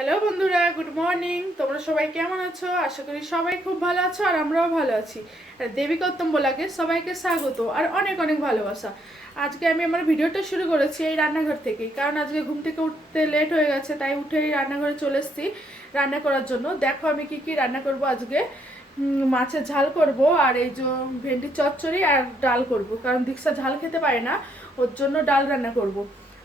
Hello বন্ধুরা, good morning. তোমরা সবাই কেমন আছো? আশা করি সবাই খুব ভালো আছো আর আমরাও ভালো আছি। দেবিকা উত্তম বলাকে সবাইকে স্বাগত আর অনেক অনেক ভালোবাসা। আজকে আমি আমার ভিডিওটা শুরু করেছি এই রান্নাঘর থেকেই। কারণ আজকে ঘুম থেকে উঠতে লেট হয়ে গেছে, তাই উঠে রান্নাঘরে চলে এসেছি রান্না করার জন্য। দেখো আমি কি কি রান্না করব আজকে। মাছের ঝাল করব আর এই যে ভেন্ডি চচ্চড়ি আর ডাল করব। কারণ দীক্ষা ঝাল খেতে পারে না, ওর জন্য ডাল রান্না করব।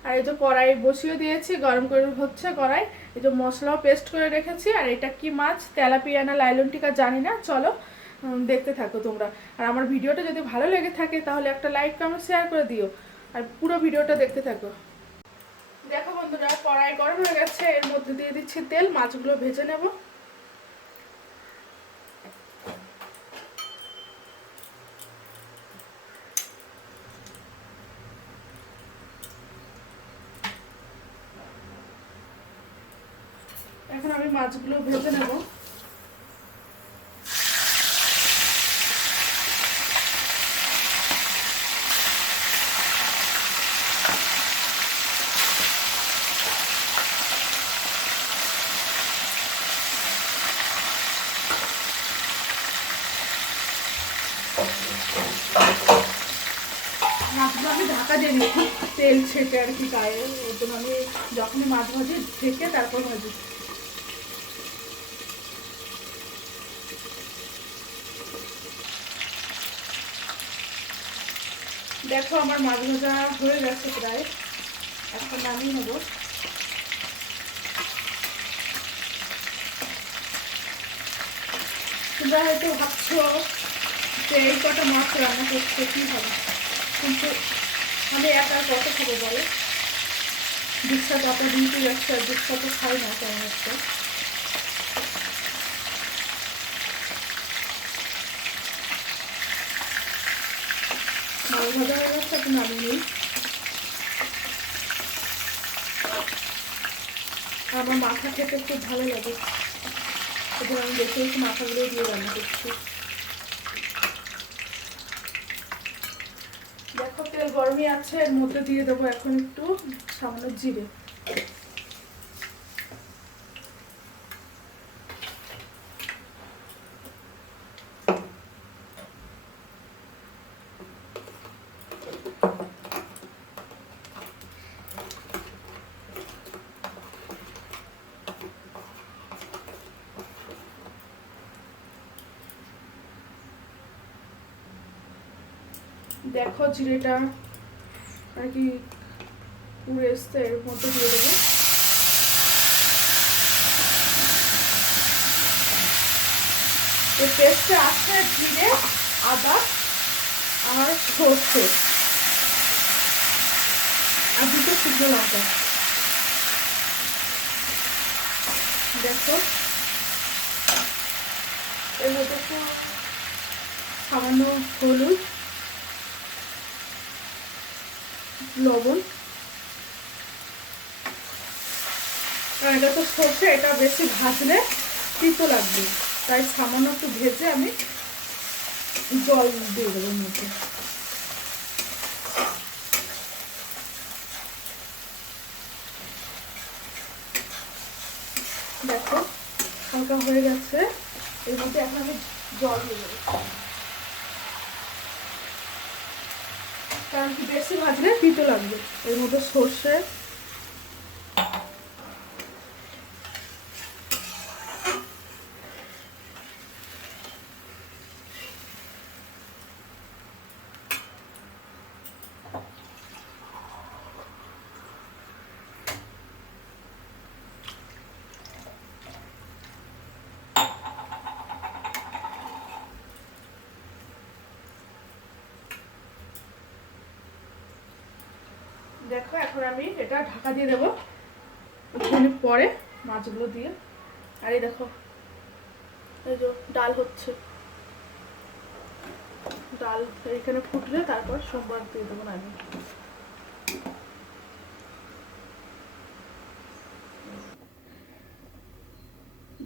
আর এই যে কড়াই বসিয়ে দিয়েছি, গরম করে হচ্ছে কড়াই। এই যে মশলাও পেস্ট করে রেখেছি। আর এটা কি মাছ? তেলাপিয়া না লাইলন টিকা জানি না। চলো দেখতে থাকো তোমরা। আর আমার ভিডিওটা যদি ভালো লেগে থাকে, তাহলে একটা লাইক কমেন্ট শেয়ার করে দিও। আর পুরো ভিডিওটা দেখতে থাকো। দেখো বন্ধুরা, কড়াই গরম হয়ে গেছে। এর মধ্যে দিয়ে দিচ্ছি তেল। মাছগুলো ভেজে নেব এখন আমি মাছগুলো ভেজে নেব। মাছগুলো আমি ঢাকা দিয়ে দিচ্ছি। তেল ছেটে আর কি গায়ে, ওর জন্য আমি যখনই মাছ ভাজি, ঢেকে তারপর ভাজি। দেখো আমার মাছ ভাজা হয়ে গেছে প্রায়। এখন নামিয়ে নেব। তোমরা হয়তো ভাবছ যে এই কটা মাছ রান্না করতে কী হবে? কিন্তু আমি একা কত খাব বলে? দীক্ষা তো আপনার ডিউটি যাচ্ছে আর দীক্ষা তো খাই না তেমন একটা মাছ ভাজা হয়ে যাচ্ছে এখন আমি নেই। আমার মাথা খেতে খুব ভালো লাগে। এবং আমি দেখে একটু মাথাগুলো দিয়ে রান্না করছি। দেখো, তেল গরমই আছে, এর মধ্যে দিয়ে দেবো এখন একটু সামান্য জিরে। দেখো জিরেটা আর কি পুড়ে এসছে, এর মধ্যে দিয়ে দেবো। পেস্টে আছে জিরে, আদা আর সর্ষে। আর দুটো শুকনো লঙ্কা। দেখো। এর মধ্যে একটু সামান্য হলুদ। লবণ। আর এটা তো এটা বেশি ভাজলে তিতো লাগবে। তাই সামান্য একটু ভেজে আমি জল দিয়ে দেবো মধ্যে দেখো, হালকা হয়ে গেছে। এর মধ্যে এখন আমি জল দিয়ে দেবো। কারণ কি বেশি ভাজলে তিতো লাগবে। এর মধ্যে সর্ষে দেখো, এখন আমি এটা ঢাকা দিয়ে দেবো। একটুখানি পরে মাছগুলো দিয়ে। আর এই দেখো, এই যে ডাল হচ্ছে। ডাল এইখানে ফুটলে তারপর সোমবার দিয়ে দেবো আমি।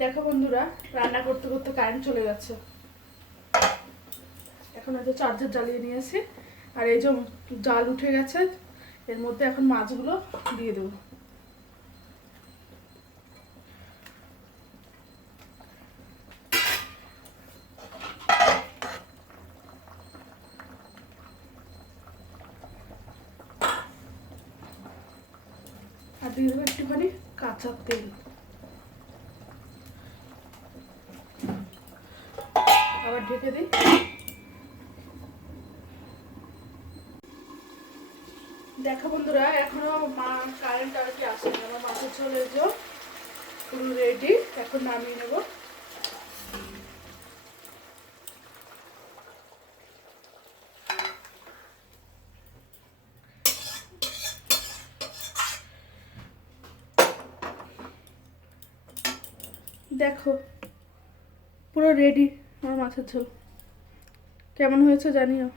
দেখো বন্ধুরা, রান্না করতে করতে কারেন্ট চলে যাচ্ছে। এখন যে চার্জার জ্বালিয়ে নিয়েছি। আর এই যে জাল উঠে গেছে। এর মধ্যে এখন মাছগুলো দিয়ে দেবো। আর দিয়ে দেবো একটুখানি কাঁচা তেল। আবার ঢেকে দিই। দেখো বন্ধুরা, এখনও মা কারেন্ট আর কি আসেনি আমার মাছের চলে যে পুরো রেডি এখন নামিয়ে নেব। দেখো, পুরো রেডি আমার মাছের ঝোল কেমন হয়েছে জানিও।